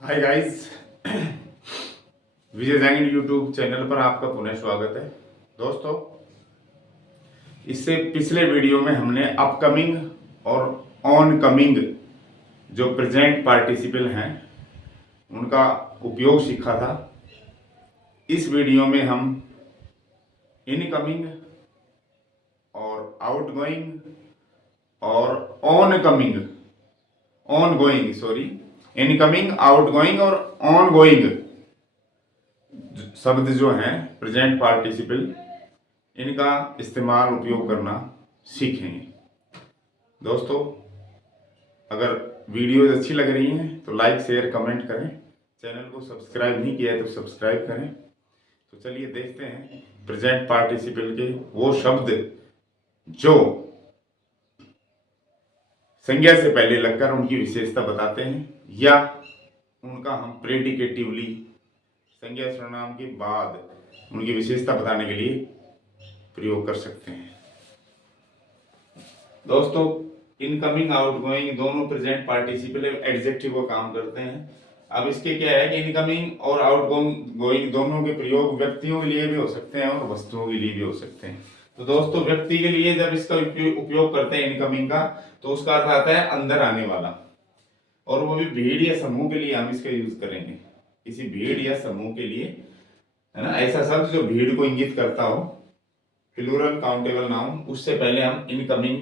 Hi guys, विजय जैंगिन YouTube channel पर आपका पुनः स्वागत है। दोस्तों, इससे पिछले वीडियो में हमने अपकमिंग और ऑन कमिंग जो प्रेजेंट पार्टिसिपल हैं उनका उपयोग सीखा था। इस वीडियो में हम इनकमिंग और आउटगोइंग और ऑन गोइंग इनकमिंग, आउटगोइंग और ऑन गोइंग शब्द जो हैं प्रेजेंट पार्टिसिपल, इनका इस्तेमाल उपयोग करना सीखेंगे। दोस्तों, अगर वीडियोज अच्छी लग रही हैं तो लाइक शेयर कमेंट करें। चैनल को सब्सक्राइब नहीं किया है तो सब्सक्राइब करें। तो चलिए देखते हैं प्रेजेंट पार्टिसिपल के वो शब्द जो संज्ञा से पहले लगकर उनकी विशेषता बताते हैं या उनका हम प्रेडिकेटिवली संज्ञा सर्वनाम के बाद उनकी विशेषता बताने के लिए प्रयोग कर सकते हैं। दोस्तों, इनकमिंग आउटगोइंग दोनों प्रेजेंट पार्टिसिपल एडजेक्टिव का काम करते हैं। अब इसके क्या है कि इनकमिंग और आउटगोइंग दोनों के प्रयोग व्यक्तियों के लिए भी हो सकते हैं और वस्तुओं के लिए भी हो सकते हैं। तो दोस्तों, व्यक्ति के लिए जब इसका उपयोग करते हैं इनकमिंग का, तो उसका अर्थ आता है अंदर आने वाला, और वो भी भीड़ या समूह के लिए हम इसका यूज करेंगे। किसी भीड़ या समूह के लिए, है ना, ऐसा शब्द जो भीड़ को इंगित करता हो, प्लूरल काउंटेबल नाउन, उससे पहले हम इनकमिंग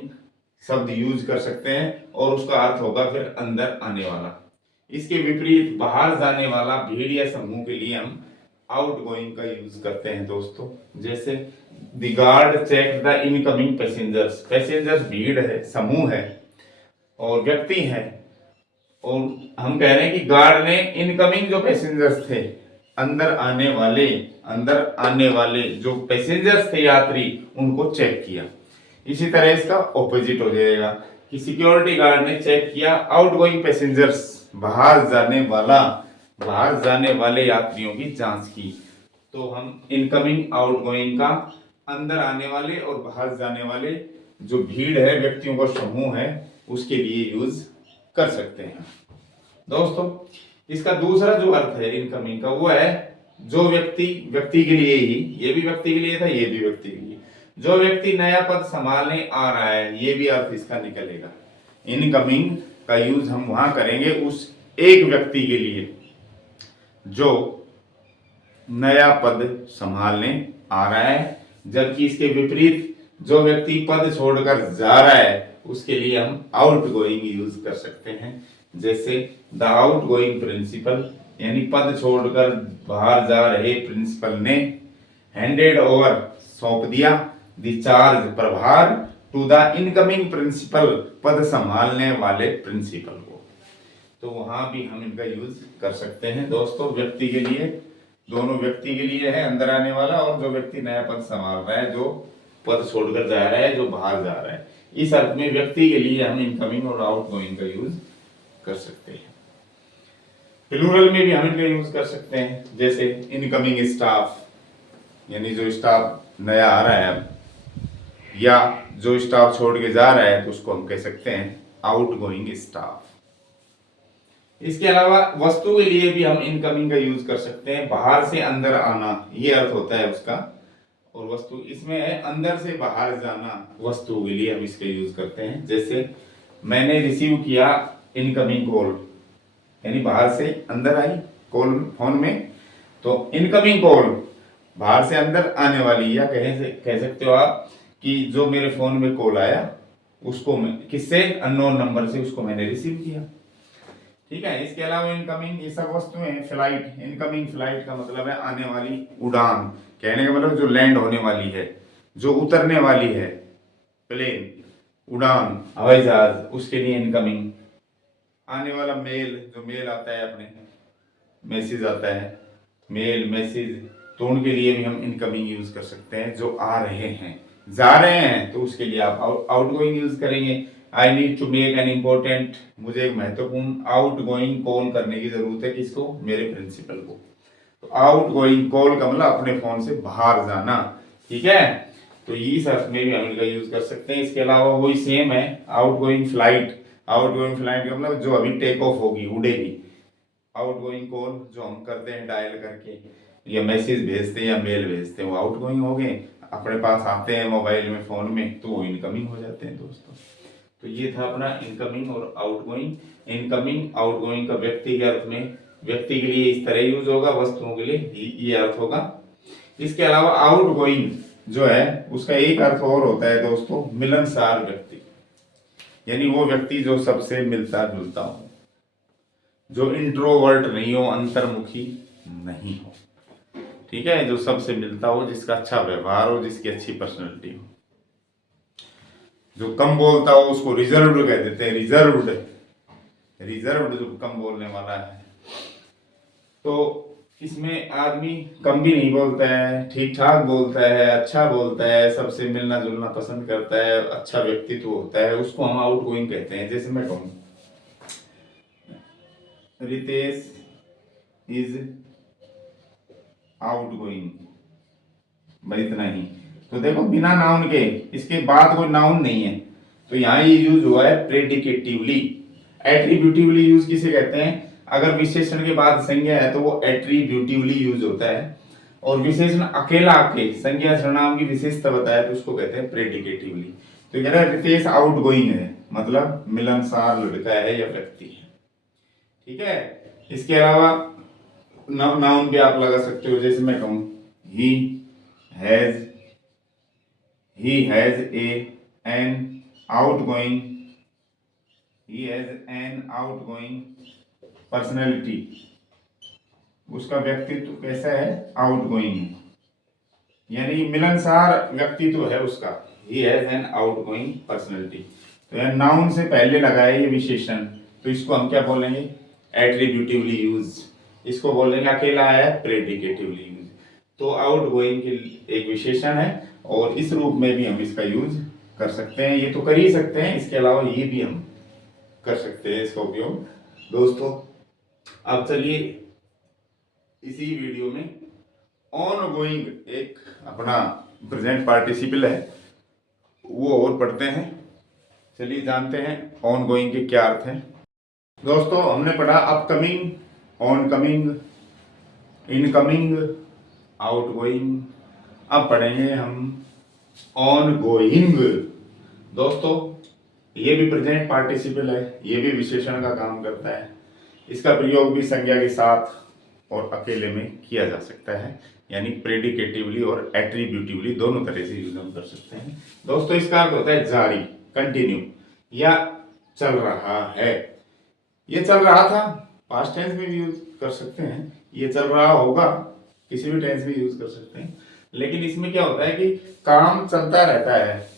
शब्द यूज कर सकते हैं और उसका अर्थ होगा फिर अंदर आने वाला। इसके विपरीत बाहर जाने वाला भीड़ या समूह के लिए हम आउटगोइंग का यूज करते हैं। दोस्तों, जैसे the guard check the incoming passengers. Passengers भीड़ है, समूह है और व्यक्ति है, और हम कह रहे हैं कि गार्ड ने इनकमिंग जो पैसेंजर्स थे, अंदर आने वाले जो पैसेंजर्स थे, यात्री, उनको चेक किया। इसी तरह इसका ऑपोजिट हो जाएगा कि सिक्योरिटी गार्ड ने चेक किया आउटगोइंग पैसेंजर्स, बाहर जाने वाले यात्रियों की जांच की। तो हम इनकमिंग आउटगोइंग का अंदर आने वाले और बाहर जाने वाले जो भीड़ है, व्यक्तियों का समूह है, उसके लिए यूज कर सकते हैं। दोस्तों, इसका दूसरा जो अर्थ है इनकमिंग का, वो है जो व्यक्ति के लिए ही, ये भी व्यक्ति के लिए था, ये भी व्यक्ति के लिए, जो व्यक्ति नया पद संभालने आ रहा है, ये भी अर्थ इसका निकलेगा। इनकमिंग का यूज हम वहां करेंगे उस एक व्यक्ति के लिए जो नया पद संभालने आ रहा है, जबकि इसके विपरीत जो व्यक्ति पद छोड़कर जा रहा है उसके लिए हम आउटगोइंग यूज कर सकते हैं। जैसे द आउटगोइंग प्रिंसिपल, यानी पद छोड़कर बाहर जा रहे प्रिंसिपल ने हैंडेड ओवर, सौंप दिया, द चार्ज, प्रभार, टू द इनकमिंग प्रिंसिपल, पद संभालने वाले प्रिंसिपल को। तो वहां भी हम इनका यूज कर सकते हैं। दोस्तों, व्यक्ति के लिए, दोनों व्यक्ति के लिए है अंदर आने वाला, और जो व्यक्ति नया पद संभाल रहा है, जो पद छोड़कर जा रहा है, जो बाहर जा रहा है, इस अर्थ में व्यक्ति के लिए हम इनकमिंग और आउटगोइंग का यूज कर सकते हैं। प्लूरल में भी हम इनका यूज कर सकते हैं, जैसे इनकमिंग स्टाफ, यानी जो स्टाफ नया आ रहा है अब, या जो स्टाफ छोड़ के जा रहा है, तो उसको हम कह सकते हैं आउटगोइंग स्टाफ। इसके अलावा वस्तु के लिए भी हम इनकमिंग का यूज कर सकते हैं। बाहर से अंदर आना, ये अर्थ होता है उसका, और वस्तु इसमें है अंदर से बाहर जाना, वस्तु के लिए हम इसका यूज करते हैं। जैसे मैंने रिसीव किया इनकमिंग कॉल, यानी बाहर से अंदर आई कॉल फोन में, तो इनकमिंग कॉल बाहर से अंदर आने वाली, या कह सकते हो आप कि जो मेरे फोन में कॉल आया उसको मैं किससे, अननोन नंबर से, उसको मैंने रिसीव किया। ठीक है। इसके अलावा इनकमिंग ये सब वस्तुएं हैं। फ्लाइट, इनकमिंग फ्लाइट का मतलब है आने वाली उड़ान, कहने का मतलब जो लैंड होने वाली है, जो उतरने वाली है, प्लेन, उड़ान, हवाई जहाज, उसके लिए इनकमिंग। आने वाला मेल, जो मेल आता है, अपने मैसेज आता है, मेल मैसेज, तो उनके लिए भी हम इनकमिंग यूज कर सकते हैं। जो आ रहे हैं, जा रहे हैं, तो उसके लिए आप आउटगोइंग यूज करेंगे। I need to make an important, मुझे एक महत्वपूर्ण आउटगोइंग कॉल करने की जरूरत है, किसको, मेरे प्रिंसिपल को। तो आउटगोइंग कॉल का मतलब अपने फोन से बाहर जाना। ठीक है। तो इस अर्थ में भी हम इनका यूज कर सकते हैं। इसके अलावा वही सेम है आउटगोइंग फ्लाइट। आउटगोइंग फ्लाइट का मतलब जो अभी टेक ऑफ होगी, उड़ेगी। आउटगोइंग कॉल जो हम करते हैं डायल करके, या मैसेज भेजते हैं या मेल भेजते हैं, वो आउटगोइंग हो गए, अपने पास आते हैं मोबाइल में फोन में तो वो इनकमिंग हो जाते हैं दोस्तों। तो ये था अपना इनकमिंग और आउटगोइंग। इनकमिंग आउटगोइंग का व्यक्ति के अर्थ में, व्यक्ति के लिए इस तरह यूज होगा, वस्तुओं के लिए ये अर्थ होगा। इसके अलावा आउटगोइंग जो है उसका एक अर्थ और होता है दोस्तों, मिलनसार व्यक्ति, यानी वो व्यक्ति जो सबसे मिलता जुलता हो, जो इंट्रोवर्ट नहीं हो, अंतर्मुखी नहीं हो, ठीक है, जो सबसे मिलता हो, जिसका अच्छा व्यवहार हो, जिसकी अच्छी पर्सनैलिटी हो। जो कम बोलता हो उसको रिजर्व्ड कह देते हैं, रिजर्व्ड, रिजर्व्ड जो कम बोलने वाला है। तो इसमें आदमी कम भी नहीं बोलता है, ठीक ठाक बोलता है, अच्छा बोलता है, सबसे मिलना जुलना पसंद करता है, अच्छा व्यक्तित्व होता है, उसको हम आउटगोइंग कहते हैं। जैसे मैं कहूँ रितेश इज आउटगोइंग, बस इतना ही। तो देखो बिना नाउन के, इसके बाद कोई नाउन नहीं है, तो यहाँ ये यूज हुआ है प्रेडिकेटिवली। एट्रीब्यूटिवली यूज किसे कहते हैं? अगर विशेषण के बाद संज्ञा है तो वो एट्रीब्यूटिवली यूज होता है, और विशेषण अकेला आके संज्ञा सर्वनाम की विशेषता बताया तो उसको कहते हैं प्रेडिकेटिवली। तो कह रहा है रितेश आउटगोइंग है, मतलब मिलनसार लड़का है या व्यक्ति है, ठीक है। इसके अलावा नाउन भी आप लगा सकते हो, जैसे मैं कहूं he has an outgoing, he has an outgoing personality, उसका व्यक्तित्व कैसा है? आउटगोइंग है, यानी मिलनसार व्यक्तित्व है उसका। he has an outgoing personality। तो यह नाउन से पहले लगाया ये विशेषण, तो इसको हम क्या बोलेंगे? Attributively use. इसको बोलेंगे अकेला है प्रेडिकेटिवली यूज। तो आउटगोइंग के एक विशेषण है, और इस रूप में भी हम इसका यूज कर सकते हैं, ये तो कर ही सकते हैं, इसके अलावा ये भी हम कर सकते हैं इसका उपयोग दोस्तों। अब चलिए इसी वीडियो में ऑन गोइंग, एक अपना प्रेजेंट पार्टिसिपल है, वो और पढ़ते हैं। चलिए जानते हैं ऑन गोइंग के क्या अर्थ हैं। दोस्तों हमने पढ़ा upcoming, on coming, incoming, out going. अब पढ़ेंगे हम ऑन गोइंग। दोस्तों ये भी प्रेजेंट पार्टिसिपल है, ये भी विशेषण का काम करता है। इसका प्रयोग भी संज्ञा के साथ और अकेले में किया जा सकता है, यानी प्रेडिकेटिवली और एट्रीब्यूटिवली दोनों तरह से यूज हम कर सकते हैं। दोस्तों इसका अर्थ होता है जारी, कंटिन्यू, या चल रहा है। ये चल रहा था, पास्ट टेंस में भी यूज कर सकते हैं, ये चल रहा होगा, किसी भी टेंस में यूज कर सकते हैं। लेकिन इसमें क्या होता है कि काम चलता रहता है,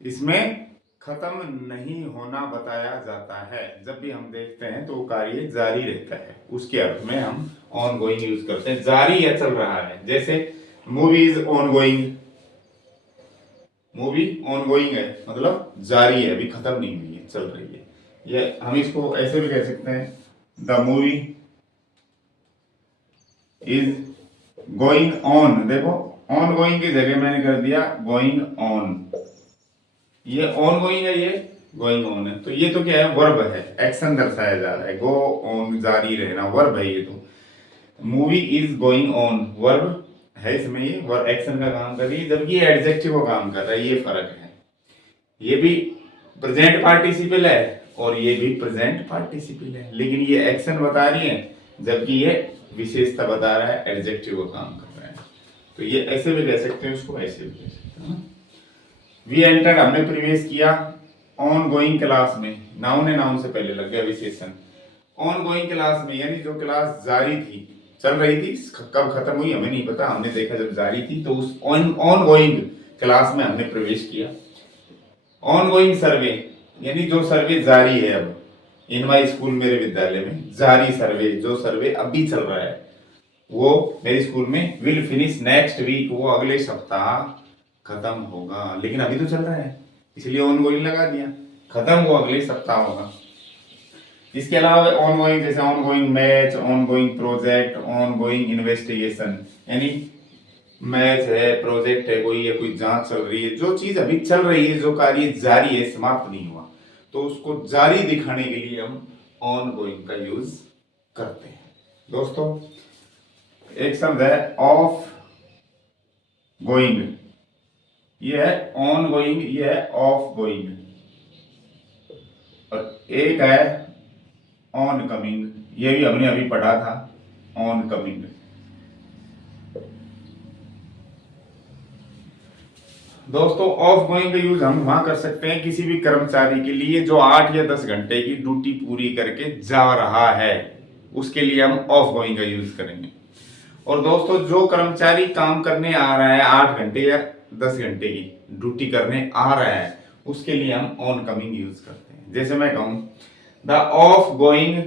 इसमें खत्म नहीं होना बताया जाता है। जब भी हम देखते हैं तो कार्य जारी रहता है, उसके अर्थ में हम ऑन गोइंग यूज करते हैं, जारी या चल रहा है। जैसे movie is on going, movie on going है मतलब जारी है, अभी खत्म नहीं हुई है, चल रही है। ये हम इसको ऐसे भी कह सकते हैं, the movie is going on. देखो ऑन गोइंग की जगह मैंने कर दिया गोइंग ऑन, ये ऑन गोइंग है, ये गोइंग ऑन है, तो ये तो क्या है? वर्ब है, एक्शन दर्शाया जा रहा है, गो ऑन जारी रहना, वर्ब है ये। तो movie is going on verb है, इसमें ये वर्ब एक्शन का काम कर रही है, जबकि ये एडजेक्टिव का काम कर रहा है, ये फर्क है। ये भी प्रेजेंट पार्टिसिपल है और ये भी प्रेजेंट पार्टिसिपल है, लेकिन ये एक्शन बता रही है जबकि ये विशेषता बता रहा है, एडजेक्टिव का काम कर रहा है। तो ये ऐसे भी कह सकते हैं, उसको ऐसे भी कह सकते हैं। वी एंटर्ड हमने प्रवेश किया ऑन गोइंग क्लास में, नाउन है, नाउन से पहले लग गया विशेषण। ऑन गोइंग क्लास में यानी जो क्लास जारी थी, चल रही थी, कब खत्म हुई हमें नहीं पता, हमने देखा जब जारी थी तो उस ऑन गोइंग क्लास में हमने प्रवेश किया। ऑन गोइंग सर्वे यानी जो सर्वे जारी है, अब इन माई स्कूल, मेरे विद्यालय में जारी सर्वे, जो सर्वे अभी चल रहा है वो मेरे स्कूल में, विल फिनिश नेक्स्ट वीक, वो अगले सप्ताह खत्म होगा, लेकिन अभी तो चल रहा है इसलिए ऑन गोइंग लगा दिया, खत्म वो अगले सप्ताह होगा। इसके अलावा ऑन गोइंग जैसे on going match, on going project, on going investigation, यानी मैच है, प्रोजेक्ट है कोई, या कोई जांच चल रही है, जो चीज अभी चल रही है, जो कार्य जारी है, समाप्त नहीं हुआ, तो उसको जारी दिखाने के लिए हम ऑन गोइंग का यूज करते हैं। दोस्तों एक शब्द है ऑफ गोइंग, ये है ऑन गोइंग, ये है ऑफ गोइंग, और एक है ऑन कमिंग, ये भी हमने अभी पढ़ा था, ऑन कमिंग। दोस्तों ऑफ गोइंग का यूज हम वहां कर सकते हैं किसी भी कर्मचारी के लिए जो 8 या 10 घंटे की ड्यूटी पूरी करके जा रहा है, उसके लिए हम ऑफ गोइंग का यूज करेंगे। और दोस्तों जो कर्मचारी काम करने आ रहा है 8 घंटे या 10 घंटे की ड्यूटी करने आ रहा है, उसके लिए हम ऑन कमिंग यूज करते हैं। जैसे मैं कहूं द ऑफ गोइंग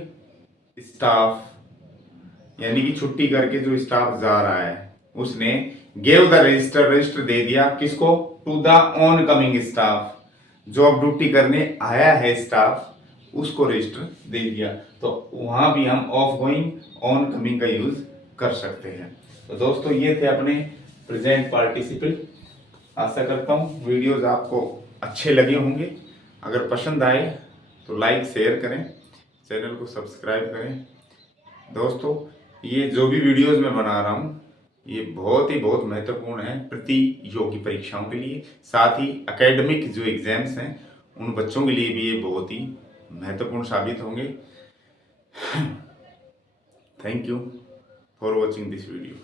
स्टाफ, यानी कि छुट्टी करके जो स्टाफ जा रहा है उसने गेव द रजिस्टर, रजिस्टर दे दिया किसको, to the on coming staff, जो अब ड्यूटी करने आया है स्टाफ उसको रजिस्टर दे दिया। तो वहां भी हम ऑफ गोइंग ऑन कमिंग का यूज कर सकते हैं। तो दोस्तों ये थे अपने प्रेजेंट पार्टिसिपल। आशा करता हूँ वीडियोस आपको अच्छे लगे होंगे। अगर पसंद आए तो लाइक शेयर करें, चैनल को सब्सक्राइब करें। दोस्तों ये जो भी वीडियोस मैं बना रहा हूँ ये बहुत महत्वपूर्ण है प्रतियोगी परीक्षाओं के लिए, साथ ही एकेडमिक जो एग्जाम्स हैं उन बच्चों के लिए भी ये बहुत ही महत्वपूर्ण साबित होंगे। Thank you for watching this video.